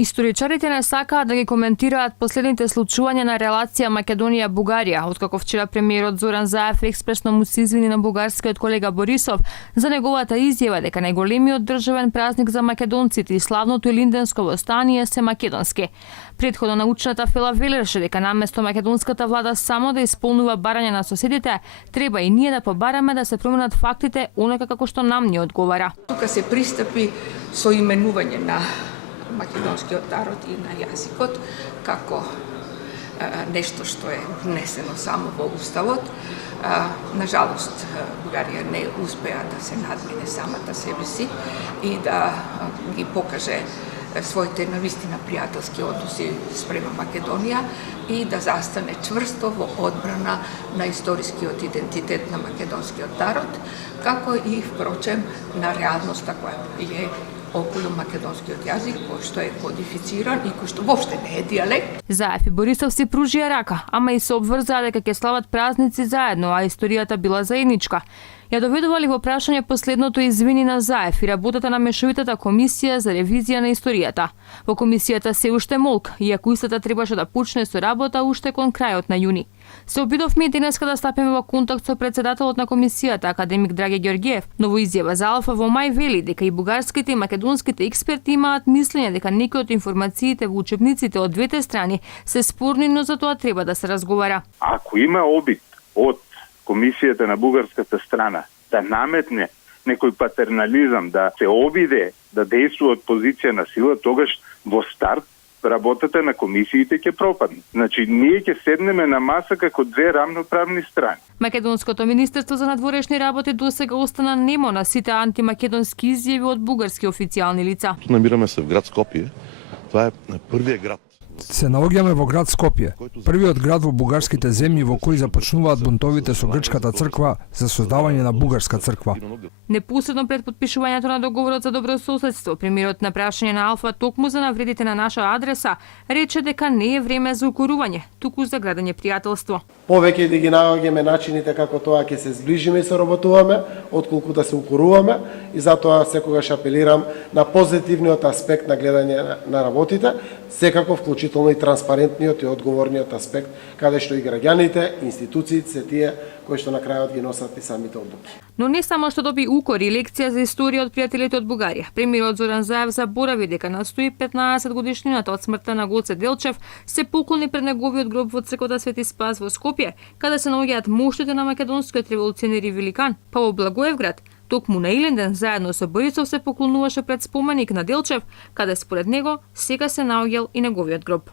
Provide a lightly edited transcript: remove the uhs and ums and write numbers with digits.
Историчарите не сакаат да ги коментираат последните случувања на релација Македонија-Бугарија, откако вчера премиерот Зоран Заев експресно му се извини на бугарскиот колега Борисов за неговата изјава дека најголемиот државен празник за македонците и славното Илинденско востание се македонски. Претходно научната фела велеше дека наместо македонската влада само да исполнува барања на соседите, треба и ние да побараме да се променат фактите онака како што нам ни одговара. Тука се пристапи со именување на македонскиот народ и на јазикот како нешто што е внесено само во уставот. Нажалост, Бугарија не успеа да се надмине самата себе си и да ги покаже своите навистина пријателски односи спрема Македонија и да застане чврсто во одбрана на историскиот идентитет на македонскиот народ, како и впрочем на реалноста која е околу македонскиот јазик, кој што е кодифициран и кој што воопште не е дијалект. Заев и Борисов си пружија рака, ама и се обврзаа дека ќе слават празници заедно, а историјата била заедничка. Ја доведували во прашање последното извини на Заев и работата на Мешовитата комисија за ревизија на историјата. Во комисијата се уште молк, иако истата требаше да почне со работа уште кон крајот на јуни. Се обидовме денеска да стапиме во контакт со председателот на комисијата, академик Драге Ѓорѓиев, но во изјава за Алфа во мај вели дека и бугарските и македонските експерти имаат мислење дека некои од информациите во учебниците од двете страни се спорни, но за тоа треба да се разговара. Ако има обид од комисијата на бугарската страна да наметне некој патернализам, да се обиде да действува од позиција на сила, тогаш во старт работата на комисиите ќе пропадне. Значи, ние ќе седнеме на маса како две рамноправни страни. Македонското министерство за надворешни работи досега остана немо на сите антимакедонски изјави од бугарски официјални лица. Намираме се в град Скопје. Това е првиот град. Се наоѓаме во град Скопје, првиот град во бугарските земји во кој започнуваат бунтовите со грчката црква за создавање на бугарска црква. Непосредно пред подпишувањето на договорот за добрососедство, премиерот на прашање на Алфа токму за навредите на наша адреса, рече дека не е време за укорување, туку за градење пријателство. Повеќе да ги наоѓаме начините како тоа ќе се зближиме и соработуваме, отколку да се укоруваме, и затоа секогаш апелирам на позитивниот аспект на гледање на работите, секако вклучително и транспарентниот и одговорниот аспект, каде што и граѓаните, институциите се тие кои што на крајот ги носат и самите одлуки. Но не само што доби укор и лекција за историја од пријателите од Бугарија. Премиерот Зоран Заев заборави дека настои 15 годишнината од смртта на Гоце Делчев се поклони пред неговиот гроб во црквата Свети Спас во Скопје, каде се наоѓаат моштите на македонскиот револуционери великан, па во Благоевград. Токму на Илинден заедно со Борисов се поклонуваше пред споменик на Делчев, каде според него сега се наоѓал и неговиот гроб.